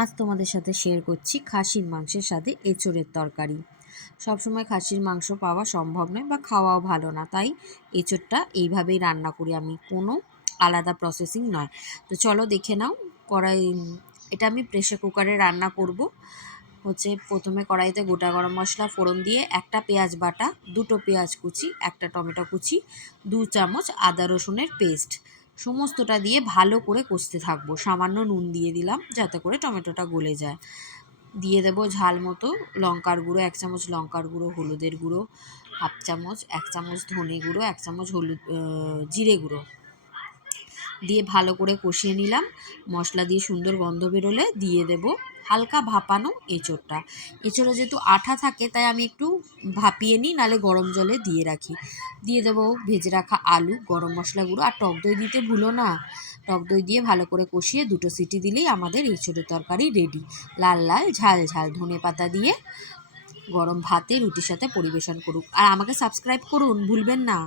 আজ তোমাদের সাথে শেয়ার করছি খাসির মাংসের সাথে এঁচোড়ের তরকারি। সবসময় খাসির মাংস পাওয়া সম্ভব নয় বা খাওয়াও ভালো না, তাই এঁচোড়টা এইভাবেই রান্না করি আমি, কোনো আলাদা প্রসেসিং নয়। তো চলো দেখে নাও। কড়াই এটা আমি প্রেসার কুকারে রান্না করব। প্রথমে কড়াইতে গোটা গরম মশলা ফোড়ন দিয়ে একটা পেঁয়াজ বাটা, দুটো পেঁয়াজ কুচি, একটা টমেটো কুচি, 2 চামচ আদা রসুনের পেস্ট, সমস্তটা দিয়ে ভালো করে কষতে থাকবো। সামান্য নুন দিয়ে দিলাম যাতে করে টমেটোটা গলে যায়। দিয়ে দেবো ঝাল মতো লঙ্কার গুঁড়ো 1 চামচ, লঙ্কার গুঁড়ো, হলুদের গুঁড়ো 1/2 চামচ, 1 চামচ ধনে গুঁড়ো, 1 চামচ জিরে গুঁড়ো দিয়ে ভালো করে কষিয়ে নিলাম। মশলা দিয়ে সুন্দর গন্ধ বেরোলে দিয়ে দেব হালকা ভাপানো এঁচোড়টা। এঁচোড়ে যেহেতু আঠা থাকে তাই আমি একটু ভাপিয়ে নিই, নাহলে গরম জলে দিয়ে রাখি। দিয়ে দেবো ভেজে রাখা আলু, গরম মশলা গুঁড়ো আর টক দই দিতে ভুলো না। টক দই দিয়ে ভালো করে কষিয়ে 2টো সিটি দিলেই আমাদের এঁচোড়ের তরকারি রেডি। লাল লাল ঝাল ঝাল ধনেপাতা দিয়ে গরম ভাতে রুটির সাথে পরিবেশন করুক। আর আমাকে সাবস্ক্রাইব করুন, ভুলবেন না।